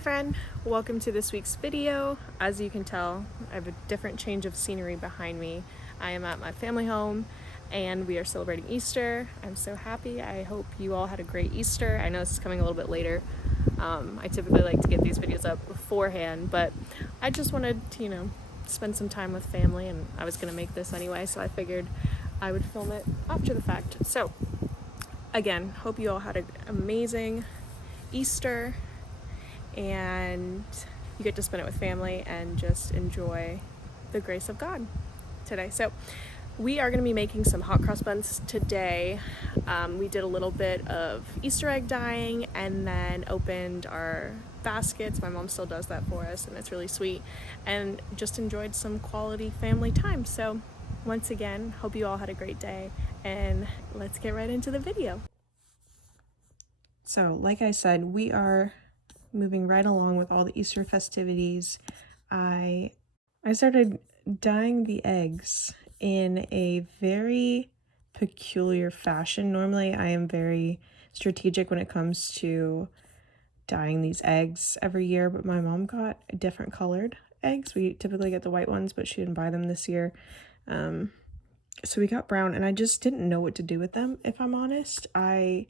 friend, welcome to this week's video. As you can tell, I have a different change of scenery behind me. I am at my family home and we are celebrating Easter. I'm so happy. I hope you all had a great Easter. I know this is coming a little bit later. I typically like to get these videos up beforehand, but I just wanted to, spend some time with family, and I was gonna make this anyway, so I figured I would film it after the fact. So again, hope you all had an amazing Easter and you get to spend it with family and just enjoy the grace of God today. So we are going to be making some hot cross buns today. We did a little bit of Easter egg dyeing and then opened our baskets. My mom still does that for us and it's really sweet, and just enjoyed some quality family time. So once again, hope you all had a great day, and let's get right into the video. So like I said, we are moving right along with all the Easter festivities. I started dyeing the eggs in a very peculiar fashion. Normally I am very strategic when it comes to dyeing these eggs every year, but my mom got different colored eggs. We typically get the white ones, but she didn't buy them this year. So we got brown, and I just didn't know what to do with them, if I'm honest. I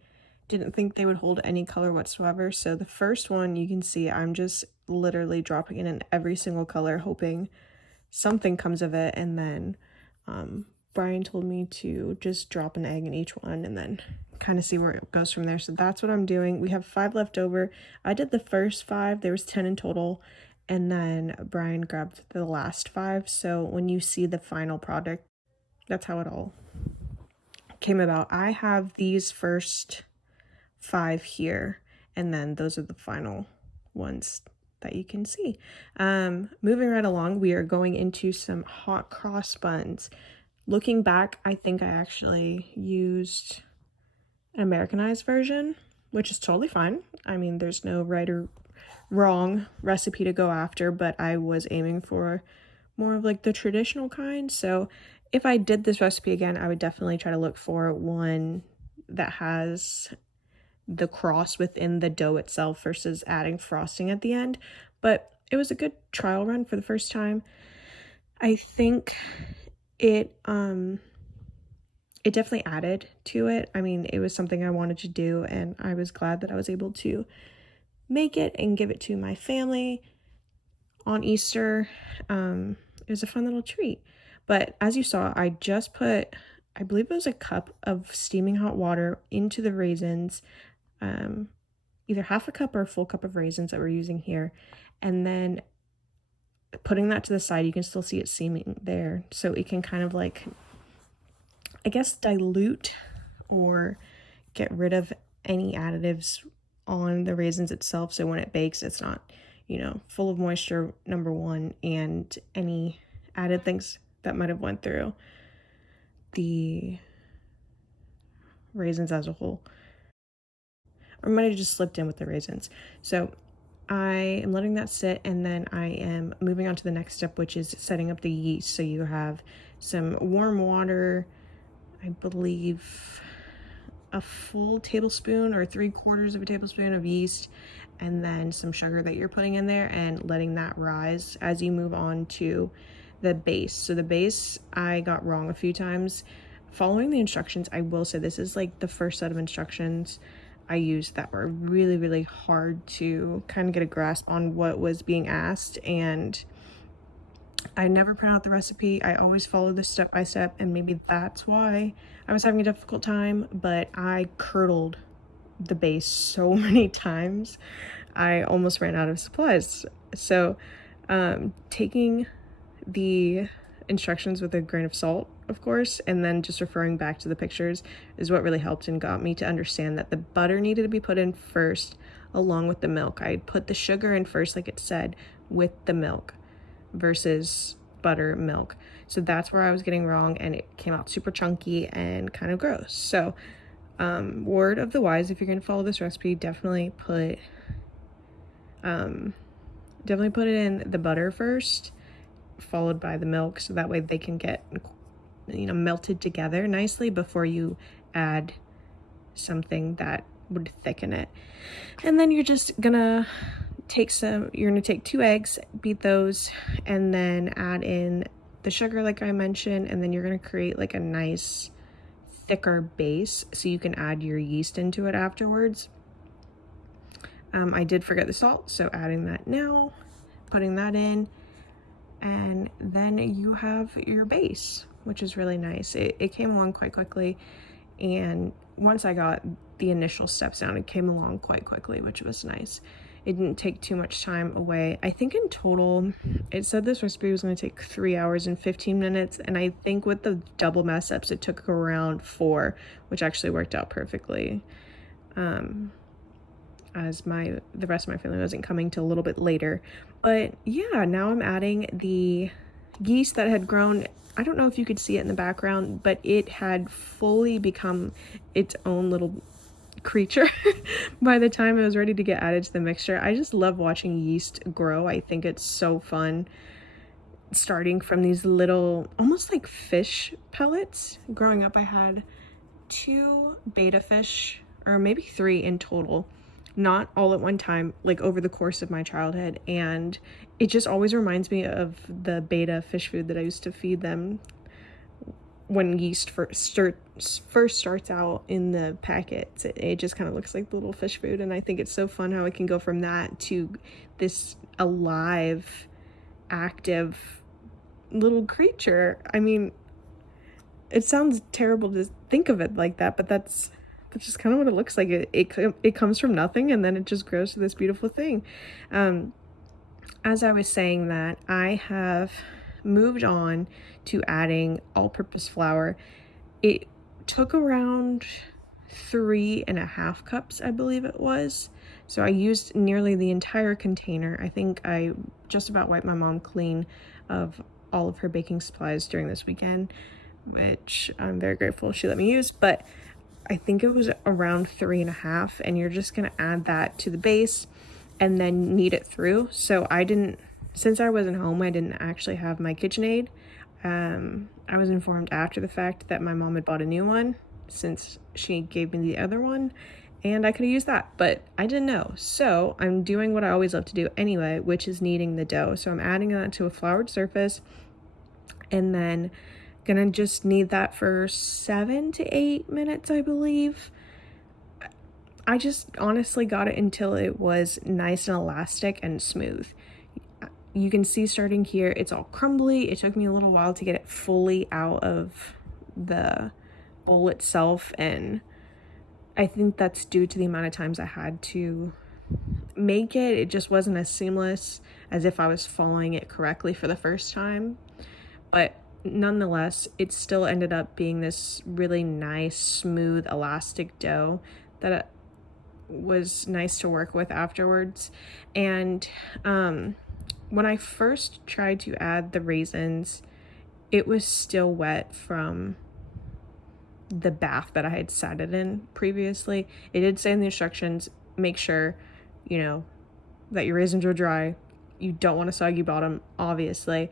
didn't think they would hold any color whatsoever. So the first one, you can see I'm just literally dropping it in every single color, hoping something comes of it. And then Brian told me to just drop an egg in each one and then kind of see where it goes from there. So that's what I'm doing. We have 5 left over. I did the first 5. There was 10 in total, and then Brian grabbed the last 5. So when you see the final product, that's how it all came about. I have these first 5 here, and then those are the final ones that you can see. Moving right along, we are going into some hot cross buns. Looking back, I think I actually used an Americanized version, which is totally fine. I mean, there's no right or wrong recipe to go after, but I was aiming for more of like the traditional kind. So if I did this recipe again, I would definitely try to look for one that has the cross within the dough itself versus adding frosting at the end. But it was a good trial run for the first time. I think it definitely added to it. I mean, it was something I wanted to do, and I was glad that I was able to make it and give it to my family on Easter. It was a fun little treat. But as you saw, I just put, I believe it was a cup of steaming hot water into the raisins, either half a cup or a full cup of raisins that we're using here, and then putting that to the side. You can still see it steaming there, so it can kind of like, I guess, dilute or get rid of any additives on the raisins itself, so when it bakes it's not, full of moisture, number one, and any added things that might have went through the raisins as a whole, or might have just slipped in with the raisins. So I am letting that sit, and then I am moving on to the next step, which is setting up the yeast. So you have some warm water, I believe a full tablespoon or 3/4 of a tablespoon of yeast, and then some sugar that you're putting in there and letting that rise as you move on to the base. So the base I got wrong a few times. Following the instructions, I will say this is like the first set of instructions I used that were really, really hard to kind of get a grasp on what was being asked, and I never print out the recipe. I always follow this step by step, and maybe that's why I was having a difficult time, but I curdled the base so many times I almost ran out of supplies. So taking the instructions with a grain of salt, of course, and then just referring back to the pictures is what really helped and got me to understand that the butter needed to be put in first along with the milk. I put the sugar in first, like it said, with the milk versus butter, milk. So that's where I was getting wrong, and it came out super chunky and kind of gross. So word of the wise, if you're going to follow this recipe, definitely put it in the butter first, followed by the milk, so that way they can get melted together nicely before you add something that would thicken it. And then you're just gonna you're gonna take 2 eggs, beat those, and then add in the sugar like I mentioned, and then you're gonna create like a nice thicker base so you can add your yeast into it afterwards. I did forget the salt, so adding that now, putting that in, and then you have your base, which is really nice. It came along quite quickly, and once I got the initial steps down, it came along quite quickly, which was nice. It didn't take too much time away. I think in total, it said this recipe was going to take 3 hours and 15 minutes, and I think with the double mess ups, it took around 4, which actually worked out perfectly. As the rest of my family wasn't coming till a little bit later. But yeah, now I'm adding the yeast that had grown. I don't know if you could see it in the background, but it had fully become its own little creature by the time it was ready to get added to the mixture. I just love watching yeast grow. I think it's so fun, starting from these little, almost like fish pellets. Growing up, I had 2 betta fish, or maybe 3 in total, not all at one time, like over the course of my childhood, and it just always reminds me of the betta fish food that I used to feed them when yeast first starts out in the packets. It just kind of looks like the little fish food, and I think it's so fun how it can go from that to this alive, active little creature. I mean, it sounds terrible to think of it like that, but that's just kind of what it looks like. It comes from nothing, and then it just grows to this beautiful thing. As I was saying that, I have moved on to adding all-purpose flour. It took around 3.5 cups, I believe it was. So I used nearly the entire container. I think I just about wiped my mom clean of all of her baking supplies during this weekend, which I'm very grateful she let me use, but I think it was around 3.5, and you're just gonna add that to the base and then knead it through. So since I wasn't home, I didn't actually have my KitchenAid. I was informed after the fact that my mom had bought a new one since she gave me the other one, and I could have used that, but I didn't know. So I'm doing what I always love to do anyway, which is kneading the dough. So I'm adding that to a floured surface, and then gonna just knead that for 7 to 8 minutes, I believe. I just honestly got it until it was nice and elastic and smooth. You can see starting here, it's all crumbly. It took me a little while to get it fully out of the bowl itself, and I think that's due to the amount of times I had to make it. It just wasn't as seamless as if I was following it correctly for the first time. But nonetheless, it still ended up being this really nice, smooth, elastic dough that was nice to work with afterwards. And when I first tried to add the raisins, it was still wet from the bath that I had sat it in previously. It did say in the instructions, make sure, that your raisins are dry. You don't want a soggy bottom, obviously.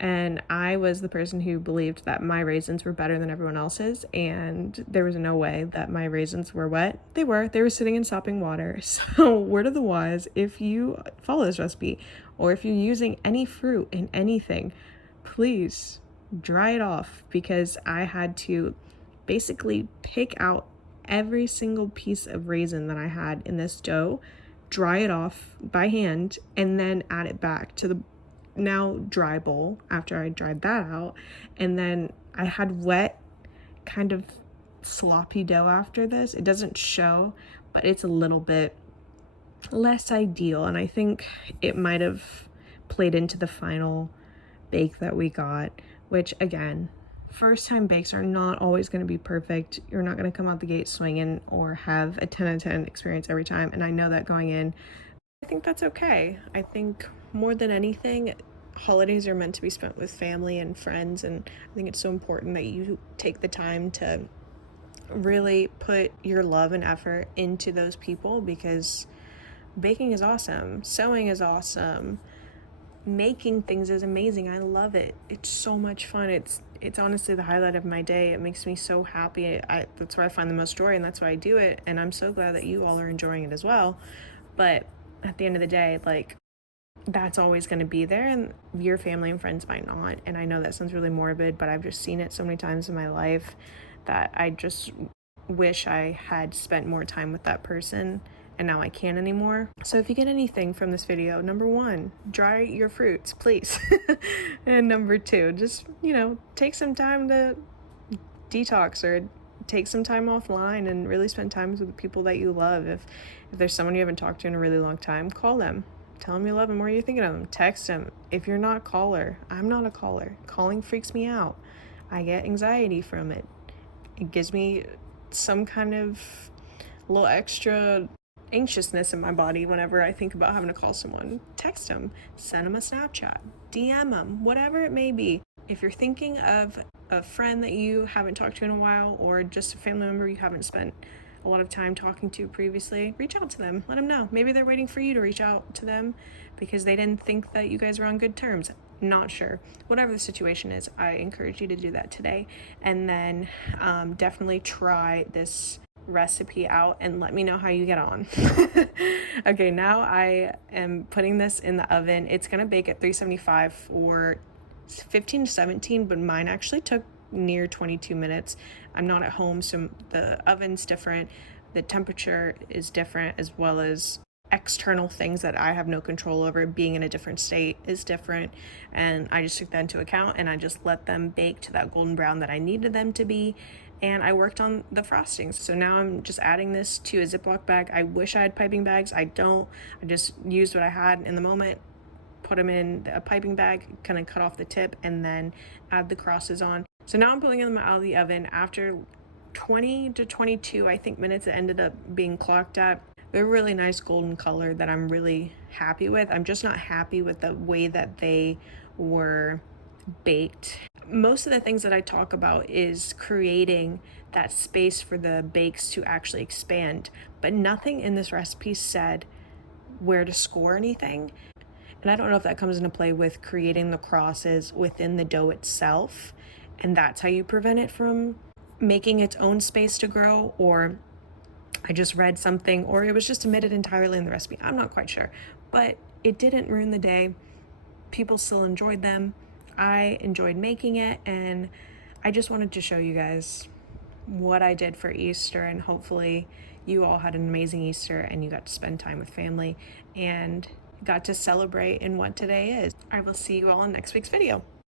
And I was the person who believed that my raisins were better than everyone else's, and there was no way that my raisins were wet. They were sitting in sopping water. So word of the wise, if you follow this recipe, or if you're using any fruit in anything, please dry it off, because I had to basically pick out every single piece of raisin that I had in this dough, dry it off by hand, and then add it back to the now dry bowl after I dried that out. And then I had wet, kind of sloppy dough after this. It doesn't show, but it's a little bit less ideal, and I think it might have played into the final bake that we got, which again, first time bakes are not always going to be perfect. You're not going to come out the gate swinging or have a 10 out of 10 experience every time, and I know that going in. I think that's okay. I think more than anything, holidays are meant to be spent with family and friends, and I think it's so important that you take the time to really put your love and effort into those people, because baking is awesome, sewing is awesome, making things is amazing. I love it. It's so much fun. It's honestly the highlight of my day. It makes me so happy. That's where I find the most joy, and that's why I do it, and I'm so glad that you all are enjoying it as well. But at the end of the day, like, that's always going to be there, and your family and friends might not. And I know that sounds really morbid, but I've just seen it so many times in my life that I just wish I had spent more time with that person, and now I can't anymore. So if you get anything from this video, number one, dry your fruits, please. And number two, just, you know, take some time to detox or take some time offline and really spend time with the people that you love. If there's someone you haven't talked to in a really long time, call them. Tell them you love them or you're thinking of them. Text them. If you're not a caller, I'm not a caller. Calling freaks me out. I get anxiety from it. It gives me some kind of little extra anxiousness in my body whenever I think about having to call someone. Text them. Send them a Snapchat. DM them. Whatever it may be. If you're thinking of a friend that you haven't talked to in a while, or just a family member you haven't spent a lot of time talking to previously, reach out to them. Let them know. Maybe they're waiting for you to reach out to them because they didn't think that you guys were on good terms. Not sure. Whatever the situation is, I encourage you to do that today. And then definitely try this recipe out and let me know how you get on. Okay, now I am putting this in the oven. It's gonna bake at 375 for 15 to 17, but mine actually took near 22 minutes. I'm not at home, so the oven's different, the temperature is different, as well as external things that I have no control over. Being in a different state is different, and I just took that into account, and I just let them bake to that golden brown that I needed them to be, and I worked on the frostings. So now I'm just adding this to a Ziploc bag. I wish I had piping bags. I don't. I just used what I had in the moment, put them in a piping bag, kind of cut off the tip, and then add the crosses on. So now I'm pulling them out of the oven. After 20 to 22, I think, minutes, it ended up being clocked at. They're a really nice golden color that I'm really happy with. I'm just not happy with the way that they were baked. Most of the things that I talk about is creating that space for the bakes to actually expand, but nothing in this recipe said where to score anything. And I don't know if that comes into play with creating the crosses within the dough itself, and that's how you prevent it from making its own space to grow, or I just read something, or it was just omitted entirely in the recipe. I'm not quite sure, but it didn't ruin the day. People still enjoyed them. I enjoyed making it, and I just wanted to show you guys what I did for Easter, and hopefully you all had an amazing Easter and you got to spend time with family and got to celebrate in what today is. I will see you all in next week's video.